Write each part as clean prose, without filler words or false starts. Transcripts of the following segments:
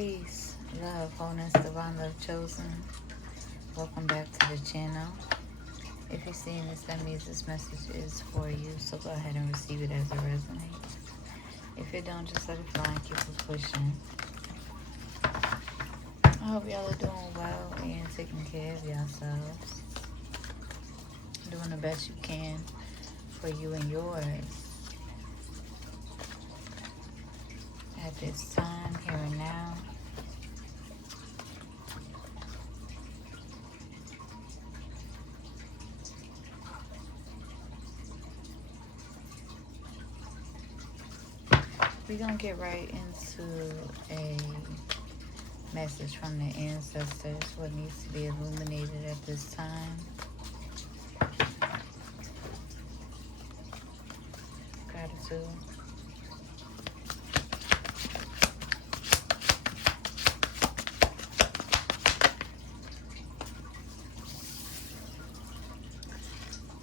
Peace, love, wholeness, divine love chosen. Welcome back to the channel. If you're seeing this, that means this message is for you. So go ahead and receive it as it resonates. If you don't, just let it fly and keep it pushing. I hope y'all are doing well and taking care of yourselves. Doing the best you can for you and yours. At this time, here and now. We're going to get right into a message from the ancestors, what needs to be illuminated at this time. Gratitude.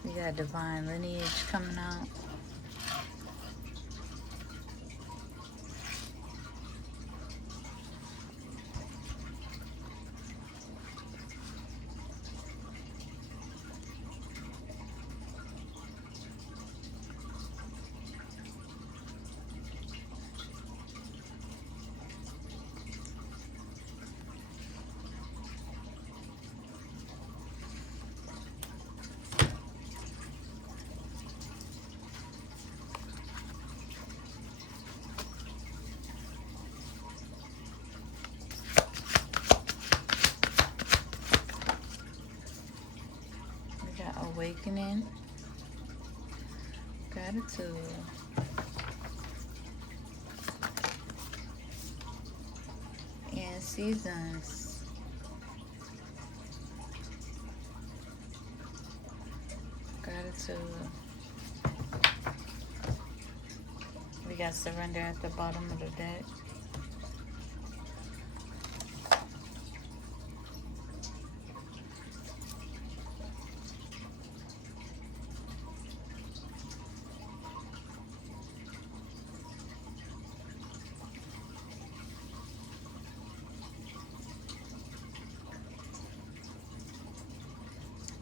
We got divine lineage coming out. Awakening, gratitude, and seasons. Gratitude. We got surrender at the bottom of the deck.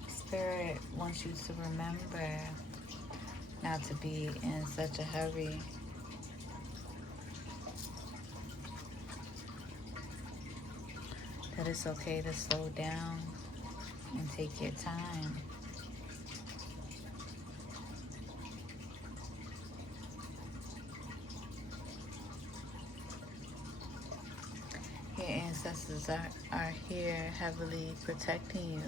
Spirit wants you to remember not to be in such a hurry. That it's okay to slow down and take your time. Your ancestors are here heavily protecting you.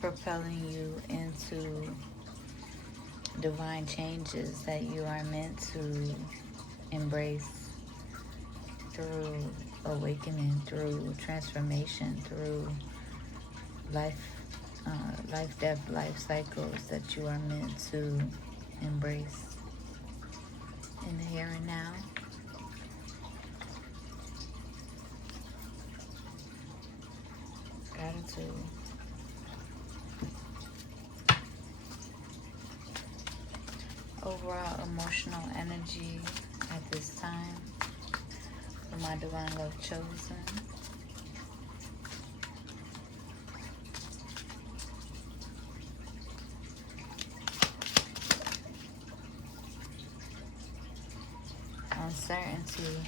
Propelling you into divine changes that you are meant to embrace through awakening, through transformation, through life, death, life cycles that you are meant to embrace in the here and now. Gratitude. Overall emotional energy at this time for my divine love chosen. Uncertainty.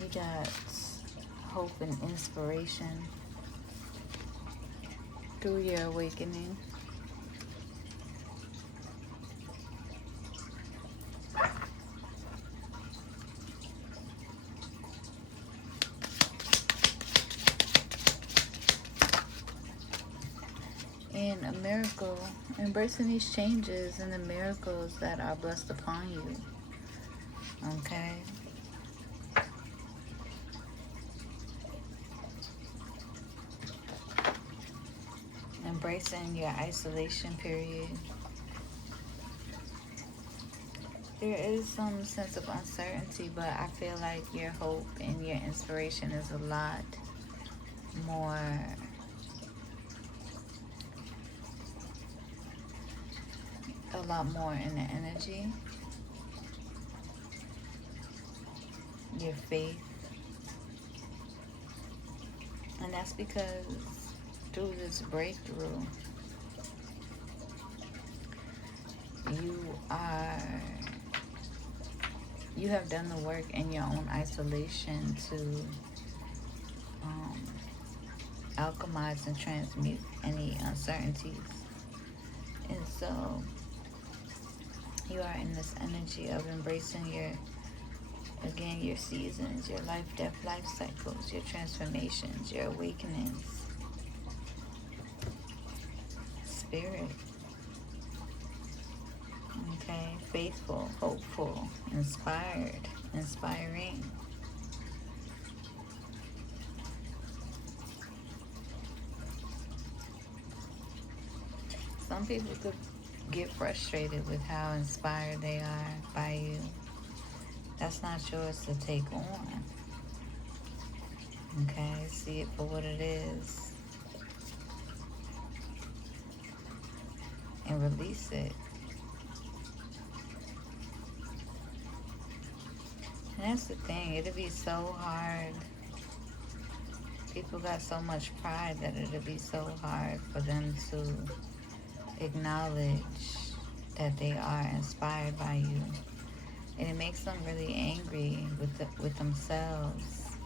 We got hope and inspiration through your awakening. And a miracle, embracing these changes and the miracles that are blessed upon you. Okay? Embracing your isolation period. there is some sense of uncertainty, but I feel like your hope and your inspiration is more a lot more in the energy. Your faith. And that's because through this breakthrough, you have done the work in your own isolation to alchemize and transmute any uncertainties. And so you are in this energy of embracing your seasons, your life, death, life cycles, your transformations, your awakenings. Spirit. Okay, faithful, hopeful, inspired, inspiring. Some people could get frustrated with how inspired they are by you. That's not yours to take on. Okay, see it for what it is. And release it. And that's the thing, it'll be so hard. People got so much pride that it'll be so hard for them to acknowledge that they are inspired by you. And it makes them really angry with themselves.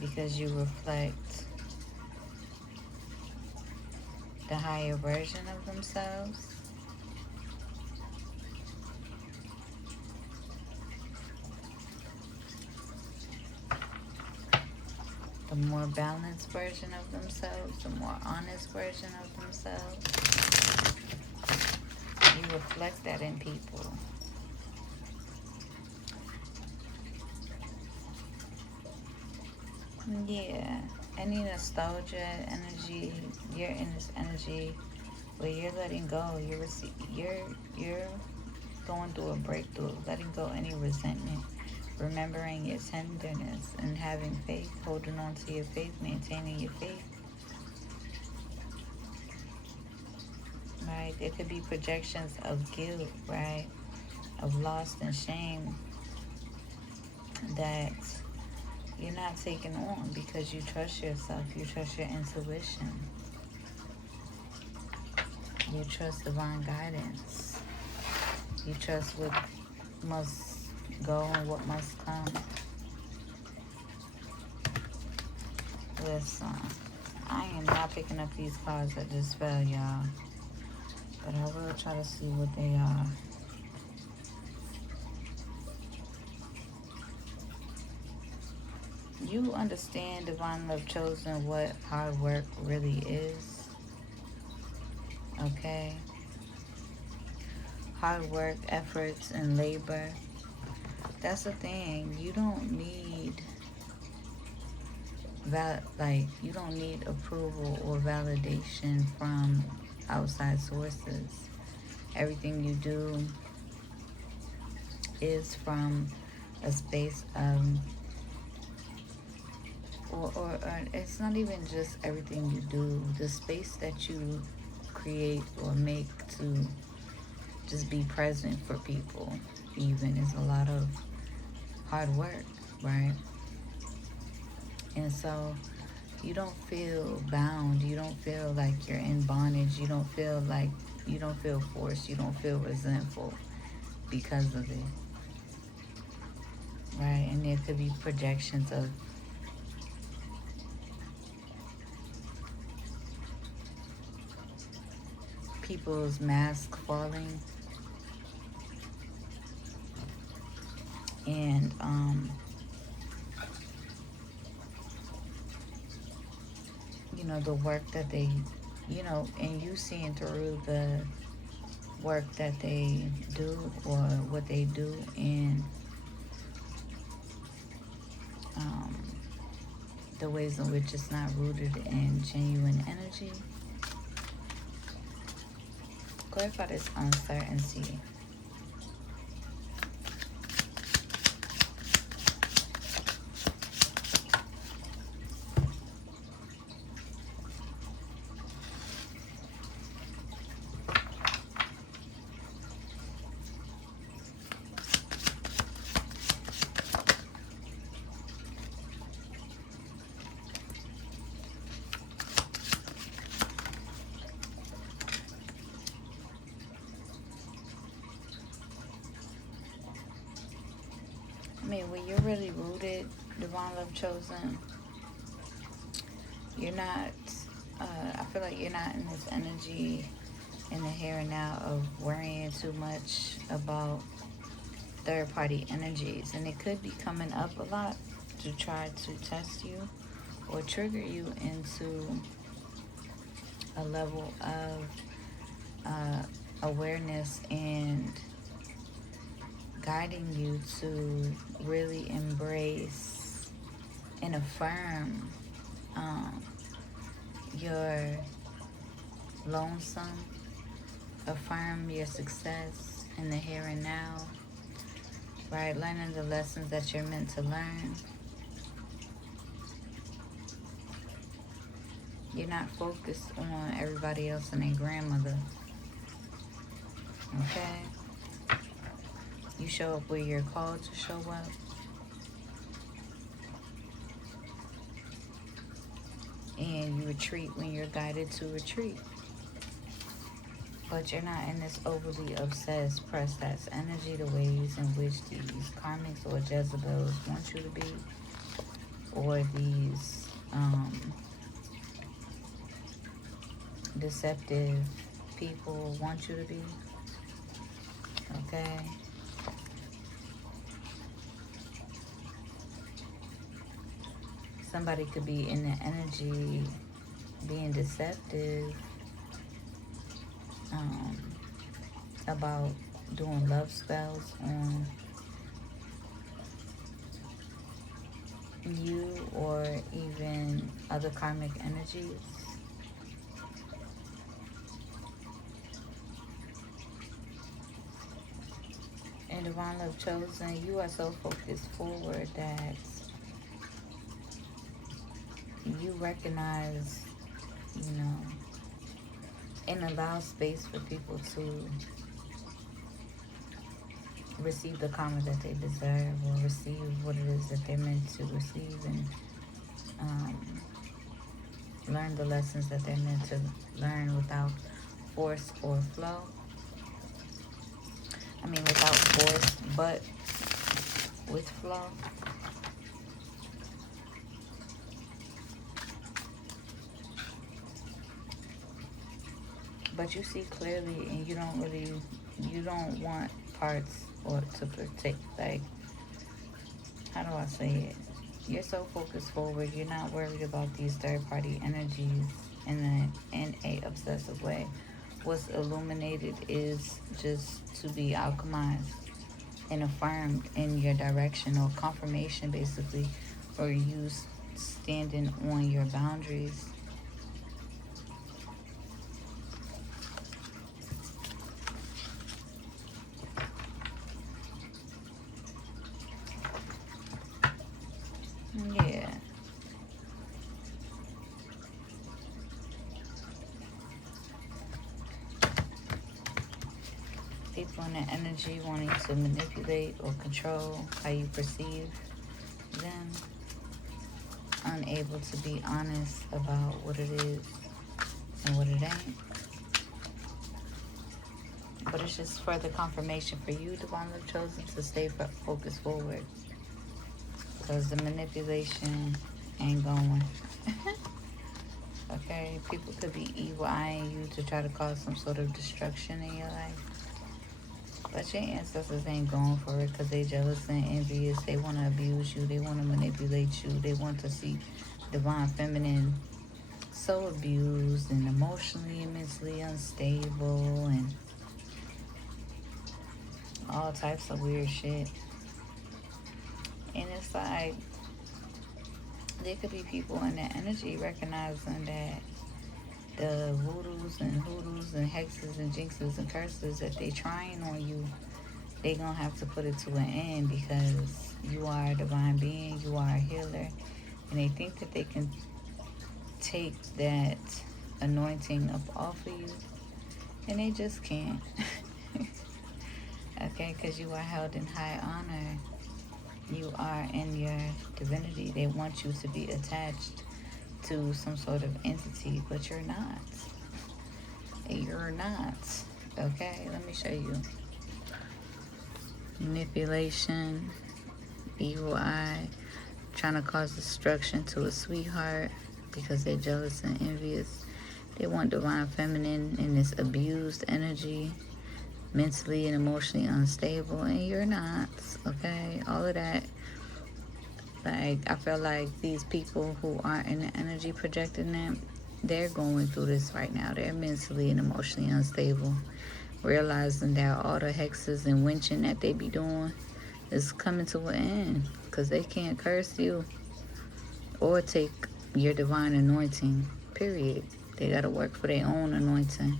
Because you reflect the higher version of themselves. The more balanced version of themselves, the more honest version of themselves. You reflect that in people. Yeah, any nostalgia energy, you're in this energy where you're letting go. You're going through a breakthrough, letting go any resentment, remembering your tenderness, and having faith, holding on to your faith, maintaining your faith. Right? There could be projections of guilt, right? Of loss and shame that you're not taking on because you trust yourself, you trust your intuition, you trust divine guidance, you trust what must go and what must come. Listen, I am not picking up these cards that just fell, y'all, but I will try to see what they are. You understand, Divine Love Chosen, what hard work really is. Okay? Hard work, efforts, and labor. That's the thing. You don't need you don't need approval or validation from outside sources. Everything you do is from a space of or it's not even just everything you do. The space that you create or make to just be present for people even is a lot of hard work, right? And so you don't feel bound, you don't feel like you're in bondage, you don't feel forced, you don't feel resentful because of it, right? And there could be projections of people's masks falling, and the work that they, and you seeing through the work that they do or what they do, and the ways in which it's not rooted in genuine energy. Clarify this uncertainty. I mean, when you're really rooted, Divine Love Chosen, you're not, I feel like you're not in this energy in the here and now of worrying too much about third party energies. And it could be coming up a lot to try to test you or trigger you into a level of awareness and guiding you to really embrace and affirm your lonesome, affirm your success in the here and now, right? Learning the lessons that you're meant to learn. You're not focused on everybody else and their grandmother, okay? You show up where you're called to show up. And you retreat when you're guided to retreat. But you're not in this overly obsessed, press-ass energy, the ways in which these karmics or Jezebels want you to be, or these deceptive people want you to be, okay? Somebody could be in the energy being deceptive about doing love spells on you or even other karmic energies. In Divine Love Chosen, you are so focused forward that you recognize, you know, and allow space for people to receive the karma that they deserve or receive what it is that they're meant to receive, and learn the lessons that they're meant to learn without force or flow. I mean, without force, but with flow. But you see clearly, and you don't want parts or to protect, like, how do I say it? You're so focused forward, you're not worried about these third-party energies in a obsessive way. What's illuminated is just to be alchemized and affirmed in your direction, or confirmation, basically, or you standing on your boundaries. Yeah. People in the energy wanting to manipulate or control how you perceive them, unable to be honest about what it is and what it ain't. But it's just further confirmation for you, Divine Love Chosen, to stay focused forward. Because the manipulation ain't going. Okay? People could be evil eyeing you to try to cause some sort of destruction in your life. But your ancestors ain't going for it because they jealous and envious. They want to abuse you. They want to manipulate you. They want to see Divine Feminine so abused and emotionally and mentally unstable and all types of weird shit. And it's like, there could be people in that energy recognizing that the voodoos and hoodoos and hexes and jinxes and curses that they trying on you, they gonna have to put it to an end, because you are a divine being, you are a healer, and they think that they can take that anointing up off of you, and they just can't. Okay, because you are held in high honor. You are in your divinity. They want you to be attached to some sort of entity, but you're not. You're not. Okay, let me show you. Manipulation, evil eye, trying to cause destruction to a sweetheart because they're jealous and envious. They want divine feminine in this abused energy, mentally and emotionally unstable, and you're not. Okay, all of that. Like, I feel like these people who aren't in the energy projecting them, they're going through this right now. They're mentally and emotionally unstable, realizing that all the hexes and winching that they be doing is coming to an end, because they can't curse you or take your divine anointing, period. They got to work for their own anointing.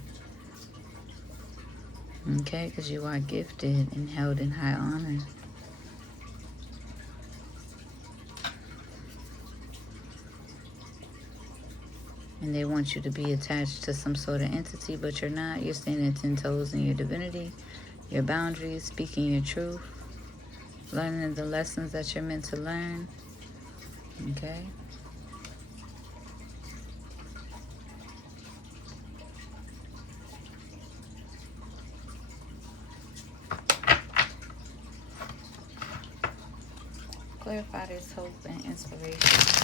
Okay, because you are gifted and held in high honor. And they want you to be attached to some sort of entity, but you're not. You're standing 10 toes in your divinity, your boundaries, speaking your truth, learning the lessons that you're meant to learn. Okay? Clarify this hope and inspiration.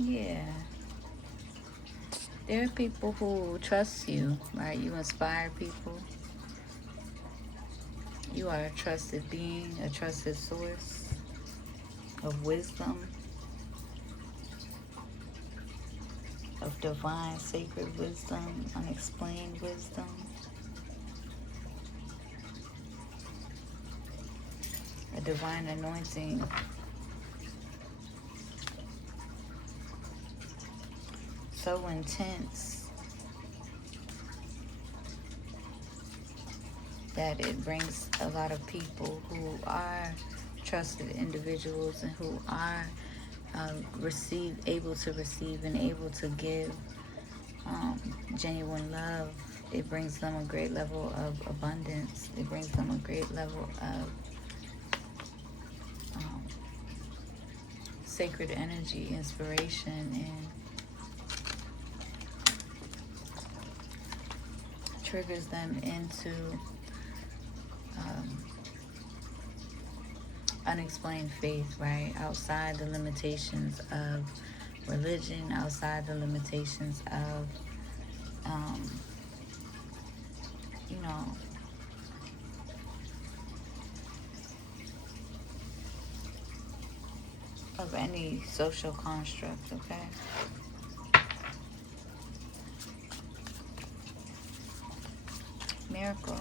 Yeah. There are people who trust you, right? You inspire people. You are a trusted being, a trusted source of wisdom, of divine, sacred wisdom, unexplained wisdom. A divine anointing. So intense that it brings a lot of people who are trusted individuals and who are able to receive and able to give genuine love. It brings them a great level of abundance. It brings them a great level of sacred energy, inspiration, and triggers them into unexplained faith, right? Outside the limitations of religion, outside the limitations of, you know, of any social construct, okay? Miracle.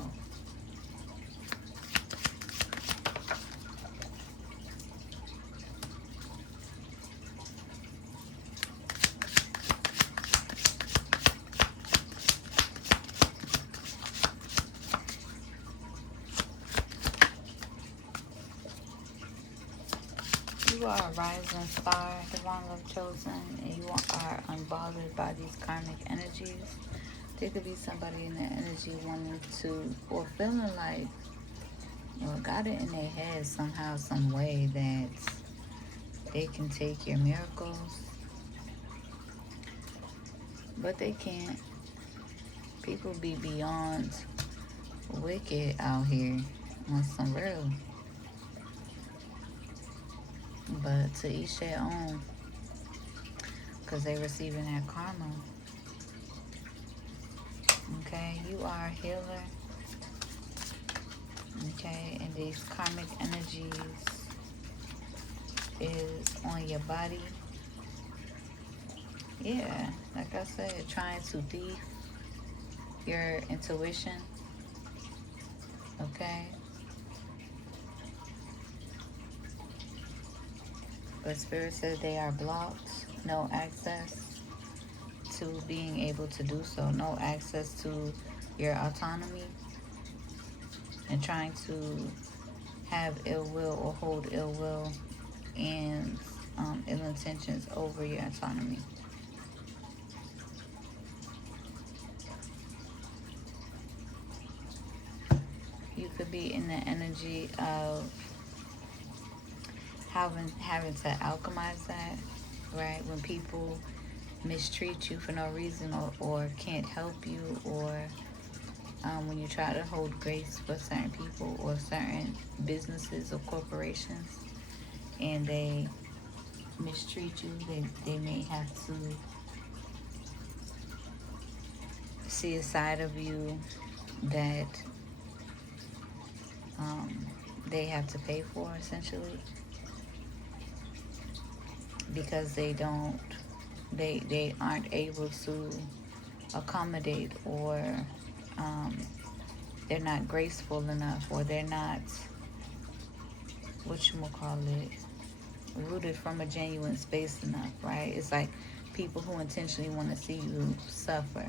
You are a rising star, divine love chosen, and you are unbothered by these karmic energies. There could be somebody in that energy wanting to, or feeling like, got it in their head somehow, some way that they can take your miracles, but they can't. People be beyond wicked out here on some real. But to each their own, because they receiving that karma. Okay, you are a healer. Okay, and these karmic energies is on your body. Yeah, like I said, trying to thief your intuition. Okay, but Spirit says they are blocked, no access to being able to do so, no access to your autonomy, and trying to have ill will or hold ill will and ill intentions over your autonomy. You could be in the energy of having to alchemize that, right? When people mistreat you for no reason, or can't help you, or when you try to hold grace for certain people or certain businesses or corporations, and they mistreat you, they may have to see a side of you that they have to pay for, essentially, because they aren't able to accommodate, or they're not graceful enough, or they're not, rooted from a genuine space enough, right? It's like people who intentionally want to see you suffer.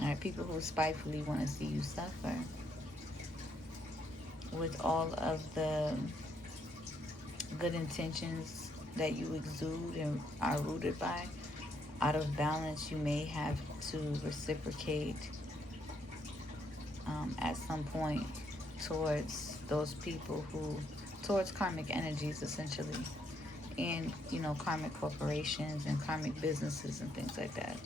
All right, people who spitefully want to see you suffer, with all of the good intentions that you exude and are rooted by. Out of balance, you may have to reciprocate at some point towards those people towards karmic energies, essentially, and karmic corporations and karmic businesses and things like that.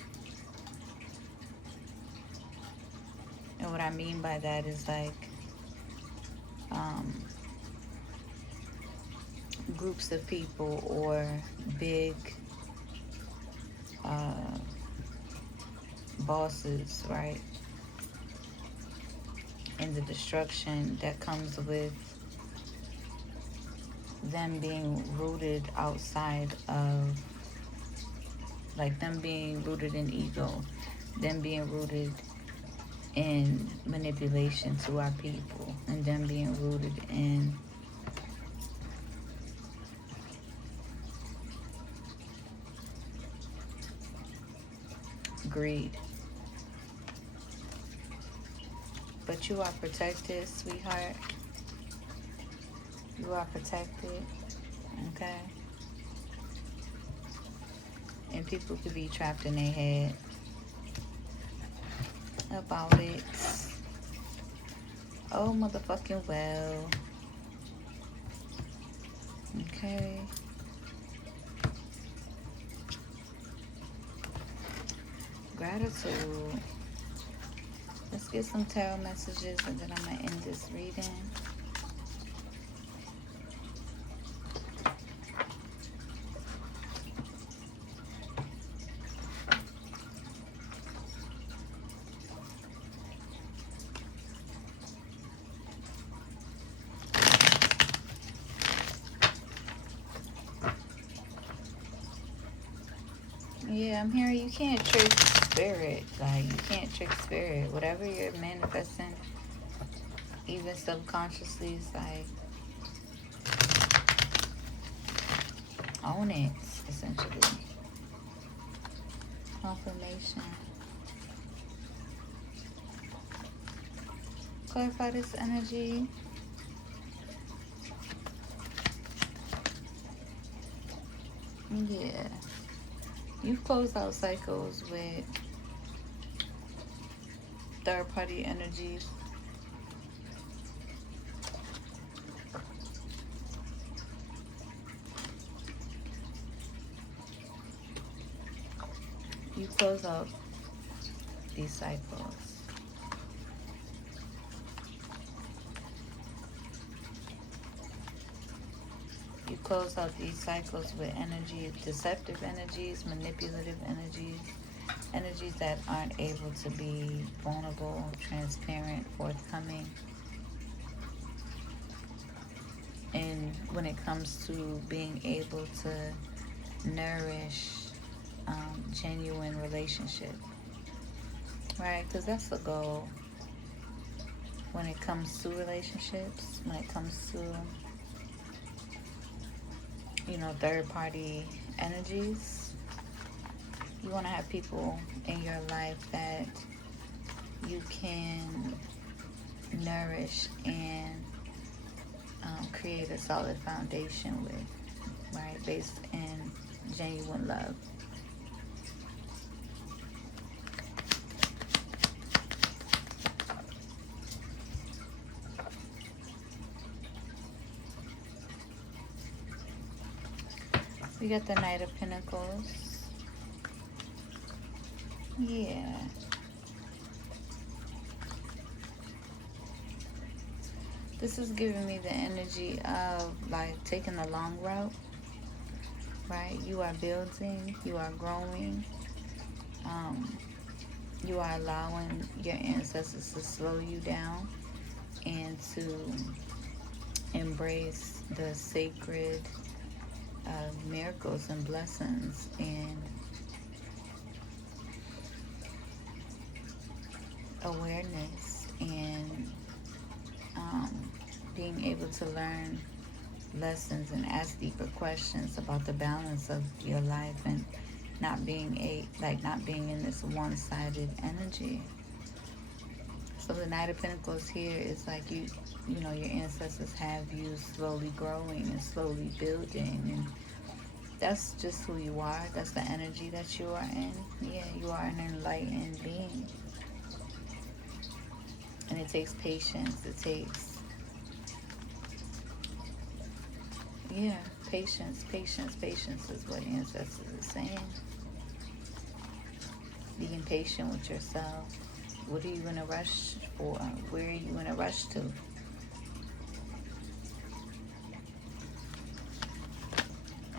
And what I mean by that is like groups of people or big bosses, right? And the destruction that comes with them being rooted outside of, like, them being rooted in ego, them being rooted in manipulation to our people, and them being rooted in greed. But you are protected, sweetheart. You are protected, okay? And people could be trapped in their head about it. Oh, motherfucking well. Okay. Gratitude. Let's get some tarot messages, and then I'm going to end this reading. Yeah, I'm hearing you can't trick spirit. Like, you can't trick spirit. Whatever you're manifesting, even subconsciously, it's like, own it, essentially. Confirmation. Clarify this energy. Yeah. You've closed out cycles with third-party energies. You close out these cycles. You close out these cycles with energy, deceptive energies, manipulative energies, energies that aren't able to be vulnerable, transparent, forthcoming. And when it comes to being able to nourish genuine relationship, right? Because that's the goal when it comes to relationships, when it comes to third party energies. You want to have people in your life that you can nourish and create a solid foundation with, right? Based in genuine love. We got the Knight of Pentacles. Yeah. This is giving me the energy of like taking the long route, right? You are building, you are growing, you are allowing your ancestors to slow you down and to embrace the sacred miracles and blessings and awareness and being able to learn lessons and ask deeper questions about the balance of your life and not being in this one-sided energy. So the Knight of Pentacles here is like your ancestors have you slowly growing and slowly building, and that's just who you are. That's the energy that you are in. Yeah, you are an enlightened being. And it takes patience. It takes, patience. Patience is what ancestors are saying. Being patient with yourself. What are you in a rush for? Where are you in a rush to?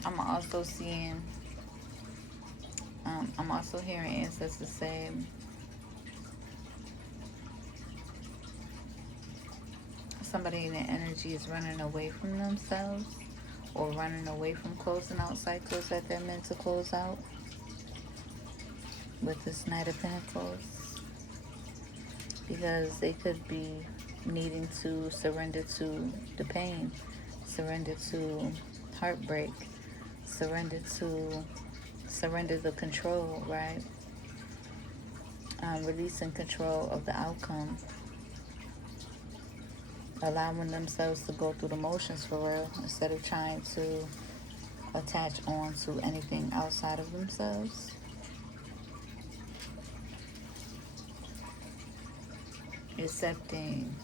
I'm also seeing, I'm also hearing ancestors say, somebody in the energy is running away from themselves or running away from closing out cycles that they're meant to close out with this Knight of Pentacles, because they could be needing to surrender to the pain, surrender to heartbreak, surrender the control, right? Releasing control of the outcome, allowing themselves to go through the motions for real instead of trying to attach on to anything outside of themselves. Accepting,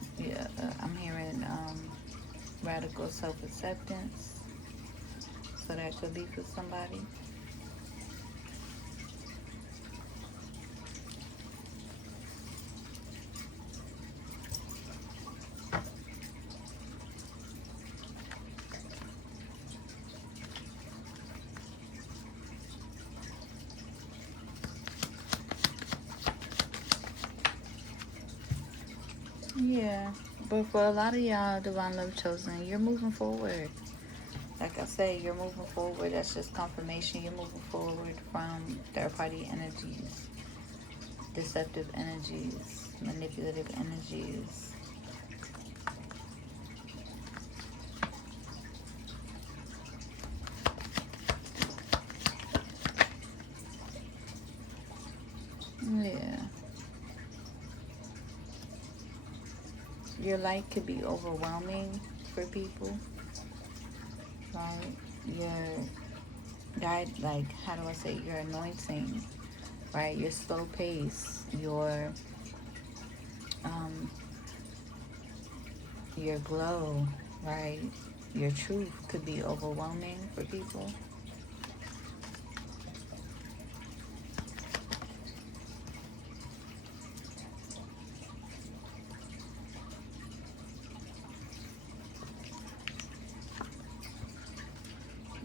I'm hearing radical self-acceptance, so that could be for somebody. Yeah, but for a lot of y'all, Divine Love Chosen, you're moving forward. Like I say, you're moving forward. That's just confirmation. You're moving forward from third-party energies, deceptive energies, manipulative energies. Yeah. Your light could be overwhelming for people, right? Your guide, like, how do I say, your anointing, right? Your slow pace, your glow, right? Your truth could be overwhelming for people.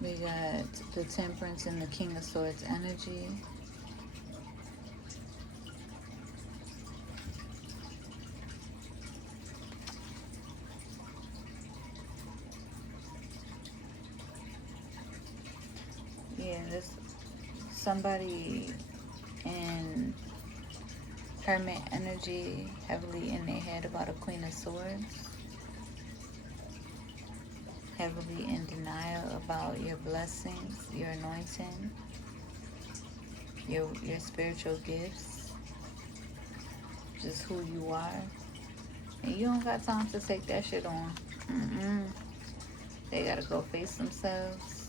We got the Temperance and the King of Swords energy. Yeah, this somebody in Hermit energy, heavily in their head about a Queen of Swords. heavily in denial about your blessings, your anointing, your spiritual gifts, just who you are. And you don't got time to take that shit on. They gotta go face themselves.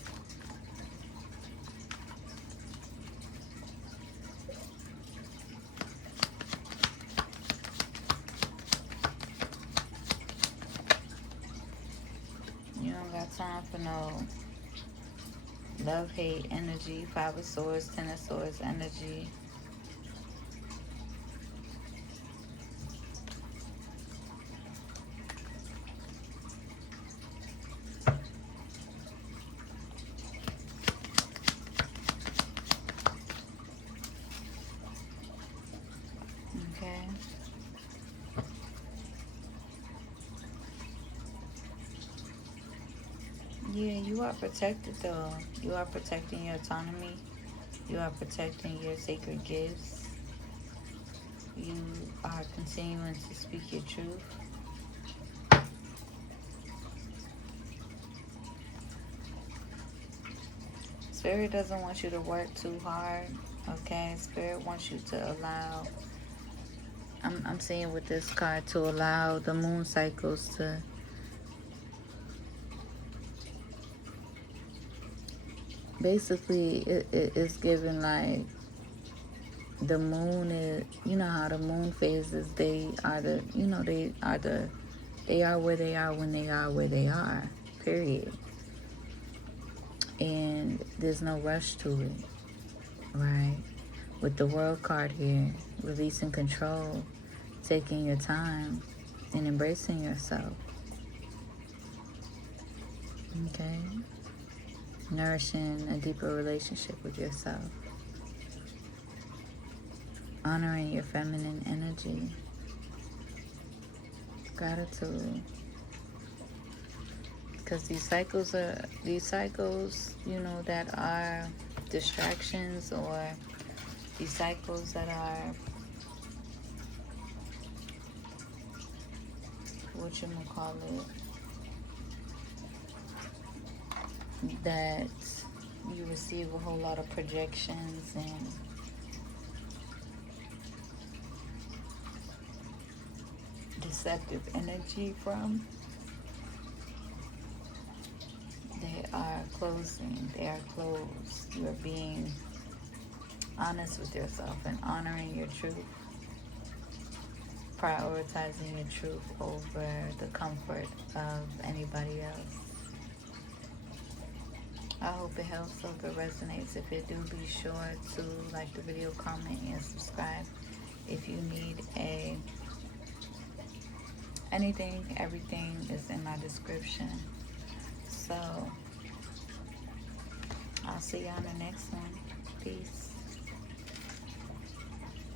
You don't got time for no love, hate energy, 5 of swords, 10 of swords energy. Okay. Yeah, you are protected though. You are protecting your autonomy. You are protecting your sacred gifts. You are continuing to speak your truth. Spirit doesn't want you to work too hard. Okay, Spirit wants you to allow, I'm saying with this card, to allow the moon cycles to basically, it is given like the moon is, you know how the moon phases, they are where they are when they are where they are, period. And there's no rush to it, right? With the World card here, releasing control, taking your time, and embracing yourself. Okay? Nourishing a deeper relationship with yourself. Honoring your feminine energy. Gratitude. Because these cycles, that are distractions, or these cycles that are, that you receive a whole lot of projections and deceptive energy from. They are closing. They are closed. You are being honest with yourself and honoring your truth. Prioritizing your truth over the comfort of anybody else. I hope it helps. Hope it resonates. If it do, be sure to like the video, comment, and subscribe. If you need anything, everything is in my description. So I'll see you on the next one. Peace.